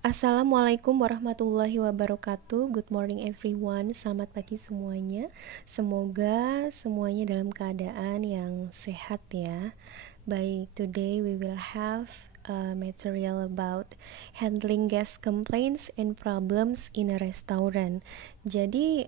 Assalamualaikum warahmatullahi wabarakatuh. Good morning everyone. Selamat pagi semuanya. Semoga semuanya dalam keadaan yang sehat ya. Baik, today we will have a material about handling guest complaints and problems in a restaurant. Jadi,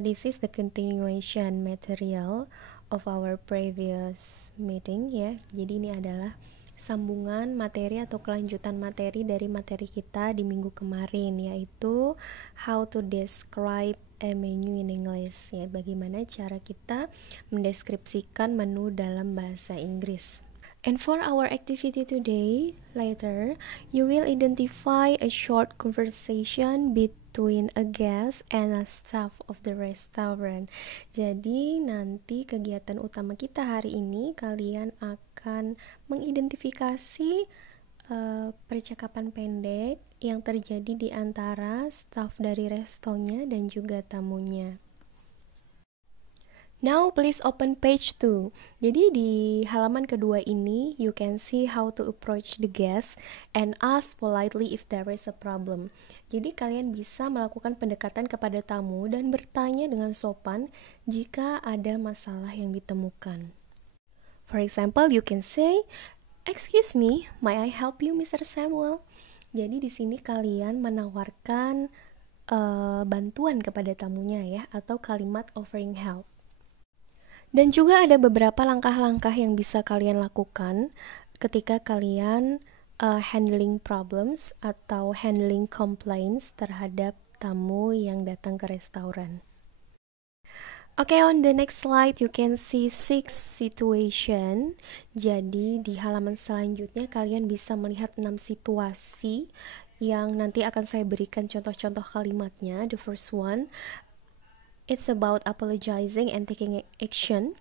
this is the continuation material of our previous meeting ya. Jadi ini adalah sambungan materi atau kelanjutan materi dari materi kita di minggu kemarin, yaitu how to describe a menu in English ya, bagaimana cara kita mendeskripsikan menu dalam bahasa Inggris. And for our activity today, later, you will identify a short conversation between a guest and a staff of the restaurant. Jadi nanti kegiatan utama kita hari ini, kalian akan mengidentifikasi percakapan pendek yang terjadi di antara staff dari restonya dan juga tamunya. Now please open page 2. Jadi di halaman kedua ini, you can see how to approach the guest and ask politely if there is a problem. Jadi kalian bisa melakukan pendekatan kepada tamu dan bertanya dengan sopan jika ada masalah yang ditemukan. For example, you can say, "Excuse me, may I help you, Mr. Samuel?" Jadi di sini kalian menawarkan bantuan kepada tamunya ya, atau kalimat offering help. Dan juga ada beberapa langkah-langkah yang bisa kalian lakukan ketika kalian handling problems atau handling complaints terhadap tamu yang datang ke restoran. Okay, on the next slide you can see 6 situation. Jadi di halaman selanjutnya kalian bisa melihat 6 situasi yang nanti akan saya berikan contoh-contoh kalimatnya. The first one, it's about apologizing and taking action.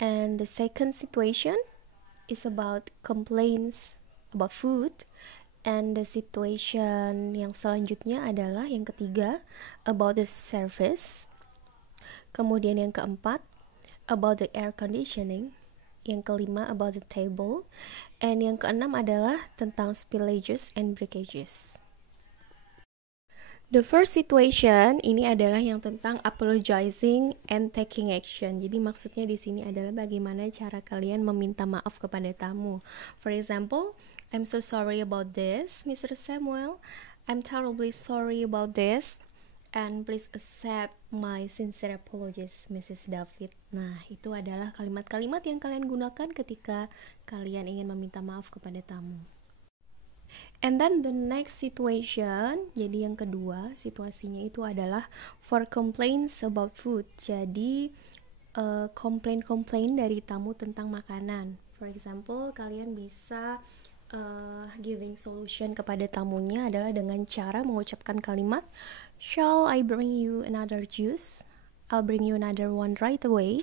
And the second situation is about complaints about food. And the situation yang selanjutnya adalah yang ketiga, about the service. Kemudian yang keempat, about the air conditioning. Yang kelima, about the table. And yang keenam adalah tentang spillages and breakages. The first situation ini adalah yang tentang apologizing and taking action. Jadi maksudnya di sini adalah bagaimana cara kalian meminta maaf kepada tamu. For example, I'm so sorry about this, Mr. Samuel. I'm terribly sorry about this. And please accept my sincere apologies, Mrs. David. Nah, itu adalah kalimat-kalimat yang kalian gunakan ketika kalian ingin meminta maaf kepada tamu. And then the next situation, jadi yang kedua situasinya itu adalah for complaints about food. Jadi komplain-komplain dari tamu tentang makanan. For example, kalian bisa giving solution kepada tamunya adalah dengan cara mengucapkan kalimat, "Shall I bring you another juice? I'll bring you another one right away.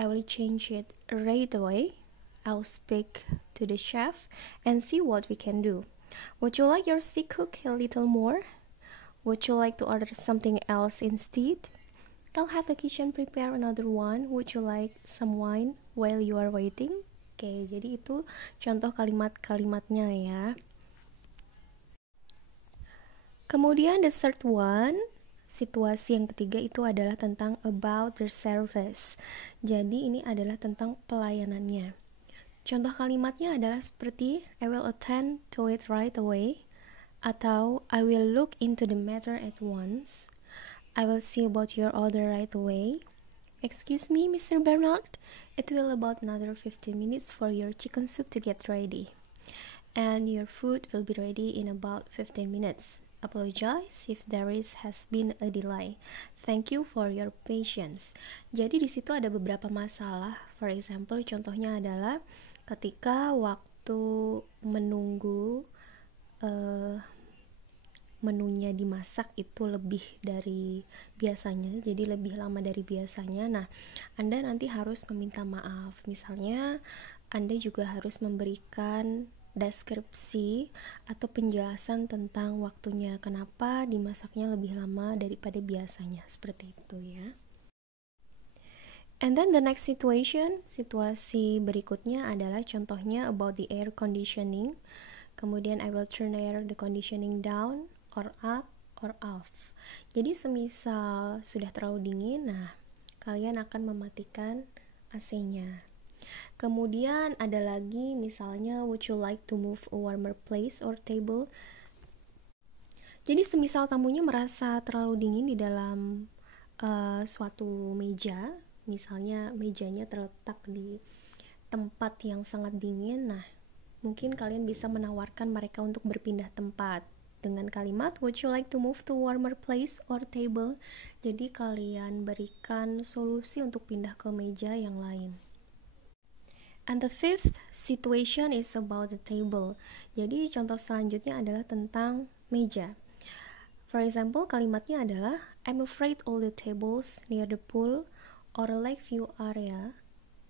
I will change it right away. I'll speak to the chef and see what we can do. Would you like your steak cooked a little more? Would you like to order something else instead? I'll have the kitchen prepare another one. Would you like some wine while you are waiting?" Oke, jadi itu contoh kalimat-kalimatnya ya. Kemudian the third one, situasi yang ketiga itu adalah tentang about the service. Jadi ini adalah tentang pelayanannya. Contoh kalimatnya adalah seperti I will attend to it right away, atau I will look into the matter at once. I will see about your order right away. Excuse me, Mr. Bernard, it will about another 15 minutes for your chicken soup to get ready. And your food will be ready in about 15 minutes. Apologize if has been a delay. Thank you for your patience. Jadi di situ ada beberapa masalah. For example, contohnya adalah ketika waktu menunggu menunya dimasak itu lebih dari biasanya, jadi lebih lama dari biasanya. Nah, Anda nanti harus meminta maaf. Misalnya, Anda juga harus memberikan deskripsi atau penjelasan tentang waktunya, kenapa dimasaknya lebih lama daripada biasanya, seperti itu ya. And then the next situation, situasi berikutnya adalah contohnya about the air conditioning. Kemudian I will turn air the conditioning down or up or off. Jadi semisal sudah terlalu dingin, nah kalian akan mematikan AC-nya. Kemudian ada lagi misalnya, would you like to move a warmer place or table? Jadi semisal tamunya merasa terlalu dingin di dalam suatu meja, misalnya mejanya terletak di tempat yang sangat dingin, nah mungkin kalian bisa menawarkan mereka untuk berpindah tempat dengan kalimat would you like to move to warmer place or table. Jadi kalian berikan solusi untuk pindah ke meja yang lain. And the fifth situation is about the table. Jadi contoh selanjutnya adalah tentang meja. For example, kalimatnya adalah I'm afraid all the tables near the pool or lake view area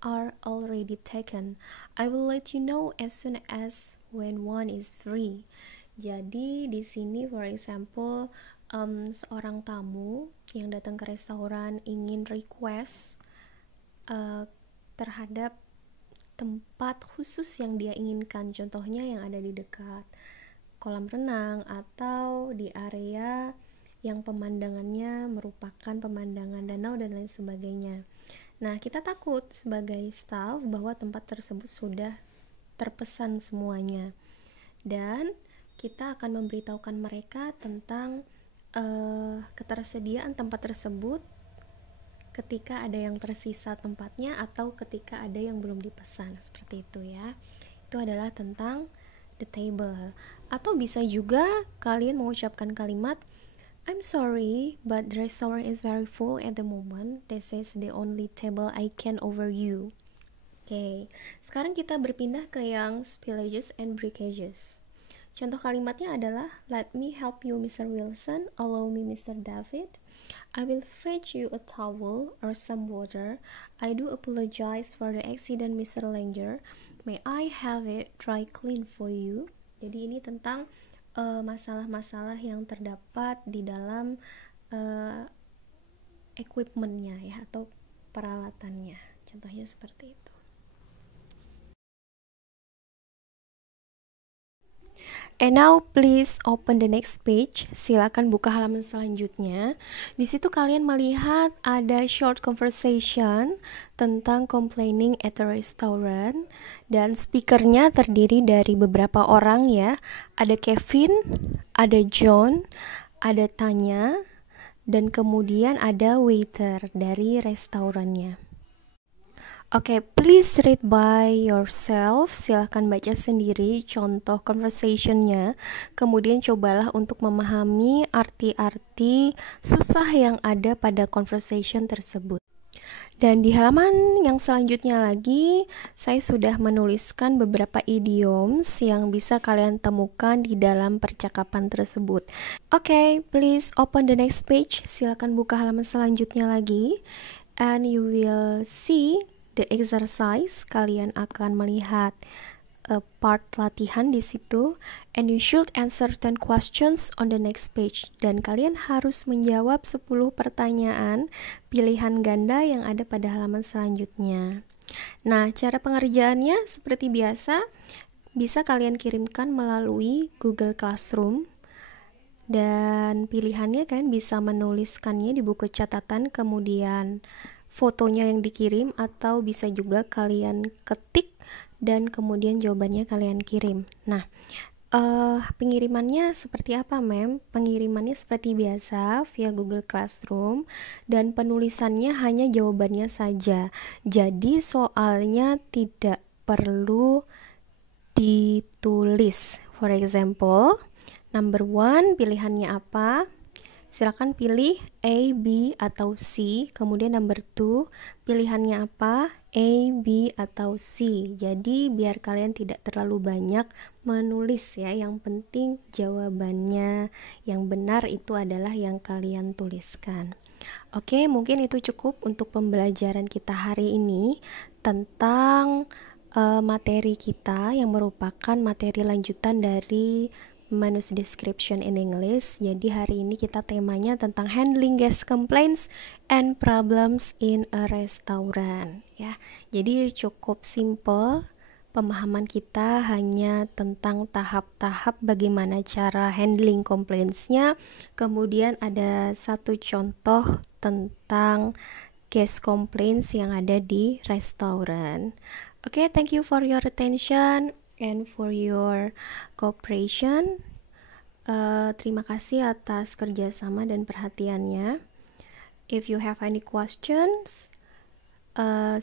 are already taken. I will let you know as soon as when one is free. Jadi di sini for example, seorang tamu yang datang ke restoran ingin request terhadap tempat khusus yang dia inginkan, contohnya yang ada di dekat kolam renang atau di area yang pemandangannya merupakan pemandangan danau dan lain sebagainya. Nah, kita takut sebagai staff bahwa tempat tersebut sudah terpesan semuanya, dan kita akan memberitahukan mereka tentang ketersediaan tempat tersebut ketika ada yang tersisa tempatnya atau ketika ada yang belum dipesan, seperti itu ya. Itu adalah tentang the table. Atau bisa juga kalian mengucapkan kalimat I'm sorry, but the restaurant is very full at the moment. This is the only table I can offer you. Oke, sekarang kita berpindah ke yang spillages and breakages. Contoh kalimatnya adalah let me help you Mr. Wilson, allow me Mr. David, I will fetch you a towel or some water, I do apologize for the accident Mr. Langer, may I have it dry clean for you. Jadi ini tentang masalah-masalah yang terdapat di dalam equipment-nya ya, atau peralatannya. Contohnya seperti itu. And now please open the next page. Silakan buka halaman selanjutnya. Di situ kalian melihat ada short conversation tentang complaining at a restaurant, dan speakernya terdiri dari beberapa orang ya. Ada Kevin, ada John, ada Tanya, dan kemudian ada waiter dari restorannya. Oke, please read by yourself. Silahkan baca sendiri contoh conversationnya. Kemudian cobalah untuk memahami arti-arti susah yang ada pada conversation tersebut. Dan di halaman yang selanjutnya lagi, saya sudah menuliskan beberapa idioms yang bisa kalian temukan di dalam percakapan tersebut. Oke, please open the next page. Silahkan buka halaman selanjutnya lagi. And you will see the exercise. Kalian akan melihat part latihan di situ, and you should answer 10 questions on the next page, dan kalian harus menjawab 10 pertanyaan pilihan ganda yang ada pada halaman selanjutnya. Nah, cara pengerjaannya seperti biasa, bisa kalian kirimkan melalui Google Classroom, dan pilihannya kalian bisa menuliskannya di buku catatan, kemudian fotonya yang dikirim, atau bisa juga kalian ketik dan kemudian jawabannya kalian kirim. Nah, pengirimannya seperti apa, Mem? Pengirimannya seperti biasa via Google Classroom, dan penulisannya hanya jawabannya saja. Jadi soalnya tidak perlu ditulis. For example, number 1, pilihannya apa? Silakan pilih A, B, atau C. Kemudian number 2, pilihannya apa? A, B, atau C. Jadi biar kalian tidak terlalu banyak menulis ya. Yang penting jawabannya yang benar itu adalah yang kalian tuliskan. Oke, mungkin itu cukup untuk pembelajaran kita hari ini tentang materi kita yang merupakan materi lanjutan dari Manus Description in English. Jadi hari ini kita temanya tentang handling guest complaints and problems in a restaurant ya. Jadi cukup simple pemahaman kita hanya tentang tahap-tahap bagaimana cara handling complaints-nya. Kemudian ada satu contoh tentang case complaints yang ada di restoran. Oke, thank you for your attention and for your cooperation. Terima kasih atas kerjasama dan perhatiannya. If you have any questions,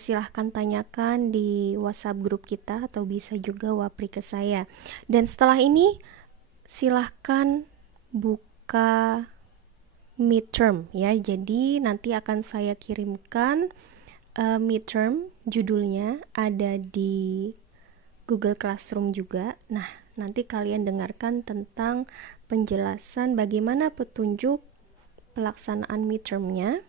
silahkan tanyakan di WhatsApp grup kita atau bisa juga wapri ke saya. Dan setelah ini silahkan buka midterm ya. Jadi nanti akan saya kirimkan midterm, judulnya ada di Google Classroom juga. Nah, nanti kalian dengarkan tentang penjelasan bagaimana petunjuk pelaksanaan midtermnya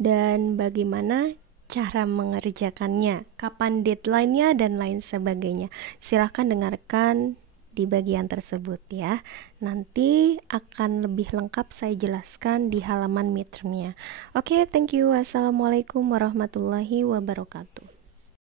dan bagaimana cara mengerjakannya, kapan deadline-nya dan lain sebagainya. Silahkan dengarkan di bagian tersebut ya. Nanti akan lebih lengkap saya jelaskan di halaman midterm-nya. Oke, thank you. Wassalamualaikum warahmatullahi wabarakatuh.